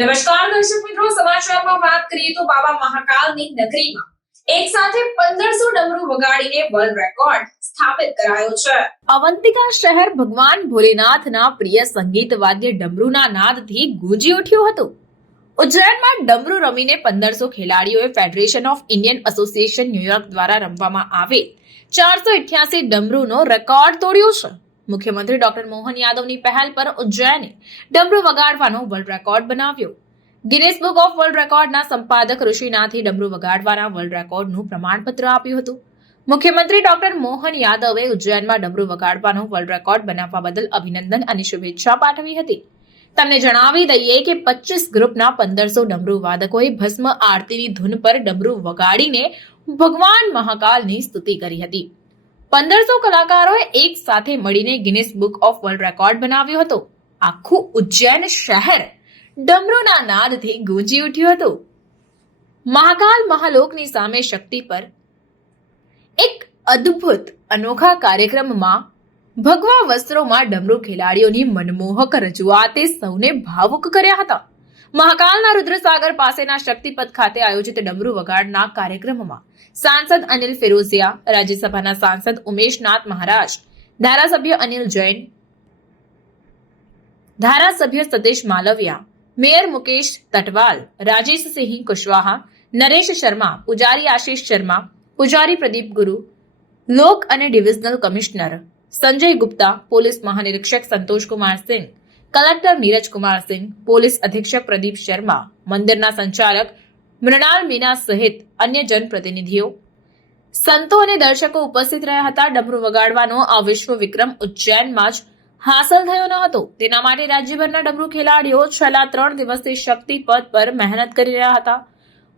નમસ્કાર દર્શક મિત્રો સમાચારમાં વાત કરીએ તો બાબા મહાકાલની નગરીમાં એક સાથે પંદરસો ડમરું વગાડીને વર્લ્ડ રેકોર્ડ સ્થાપિત કરાયો છે અવંતિકા શહેર ભગવાન ભોલેનાથના પ્રિય સંગીત વાદ્ય ડમરુના નાદથી ગુંજી ઉઠ્યું હતું ઉજ્જૈનમાં ડમરુ રમીને પંદરસો ખેલાડીઓએ federation of Indian association New York દ્વારા રમવામાં આવે ચારસો ડમરુનો રેકોર્ડ તોડ્યો છે મુખ્યમંત્રી ડોક્ટર મોહન યાદવની પહેલ પર ઉજ્જૈને ડમરૂ વગાડવાનો વર્લ્ડ રેકોર્ડ બનાવ્યો ગિનેસ બુક ઓફ વર્લ્ડ રેકોર્ડના સંપાદક ઋષિનાથે ડમરૂ વગાડવાના વર્લ્ડ રેકોર્ડનું પ્રમાણપત્ર આપ્યું હતું મુખ્યમંત્રી ડોક્ટર મોહન યાદવે ઉજ્જૈનમાં ડમરૂ વગાડવાનો વર્લ્ડ રેકોર્ડ બનાવવા બદલ અભિનંદન અને શુભેચ્છા પાઠવી હતી તમને જણાવી દઈએ કે પચીસ ગ્રુપના પંદરસો ડમરૂ વાદકોએ ભસ્મ આરતીની ધૂન પર ડમરૂ વગાડીને ભગવાન મહાકાલની સ્તુતિ કરી હતી પંદરસો કલાકારોએ એક સાથે મળીને Guinness book of world record બનાવ્યો હતો આખું ઉજ્જૈન શહેર ડમરૂના નાદથી ગુંજી ઉઠ્યું હતું મહાકાલ મહાલોકની સામે શક્તિ પર એક અદ્ભુત અનોખા કાર્યક્રમમાં ભગવા વસ્ત્રોમાં ડમરૂ ખેલાડીઓની મનમોહક રજૂઆતે સૌને ભાવુક કર્યા હતા મહાકાલના રુદ્રસાગર પાસેના શક્તિપથ ખાતે આયોજિત ડમરૂ વગાડના કાર્યક્રમમાં સાંસદ અનિલ ફિરોઝિયા રાજ્યસભાના સાંસદ ઉમેશનાથ મહારાજ ધારાસભ્ય અનિલ જૈન ધારાસભ્ય સતીશ માલવિયા મેયર મુકેશ તટવાલ રાજેશસિંહ કુશવાહા નરેશ શર્મા પૂજારી આશીષ શર્મા પૂજારી પ્રદીપ ગુરુ લોક અને divisional commissioner Sanjay Gupta police મહાનિરીક્ષક Santosh Kumar Singh collector Neeraj Kumar Singh police અધિક્ષક પ્રદીપ શર્મા મંદિરના સંચાલક મૃણાલ મીના સહિત અન્ય જનપ્રતિનિધિઓ સંતો અને દર્શકો ઉપસ્થિત રહ્યા હતા ડમરૂ વગાડવાનો આ વિશ્વ વિક્રમ ઉજ્જૈનમાં જ હાંસલ થયો ન હતો તેના માટે રાજ્યભરના ડમરૂ ખેલાડીઓ છેલ્લા ત્રણ દિવસથી શક્તિ પદ પર મહેનત કરી રહ્યા હતા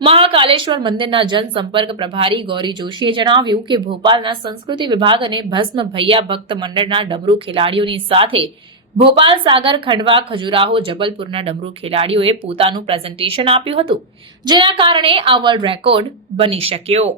મહાકાલેશ્વર મંદિરના જનસંપર્ક પ્રભારી ગૌરી જોશીએ જણાવ્યું કે ભોપાલના સંસ્કૃતિ વિભાગ અને ભસ્મ ભૈયા ભક્ત મંડળના ડમરૂ ખેલાડીઓની સાથે ભોપાલ સાગર ખંડવા ખજુરાહો જબલપુરના ડમરૂ ખેલાડીઓએ પોતાનું પ્રેઝન્ટેશન આપ્યું હતું જેના કારણે આ વર્લ્ડ રેકોર્ડ બની શક્યો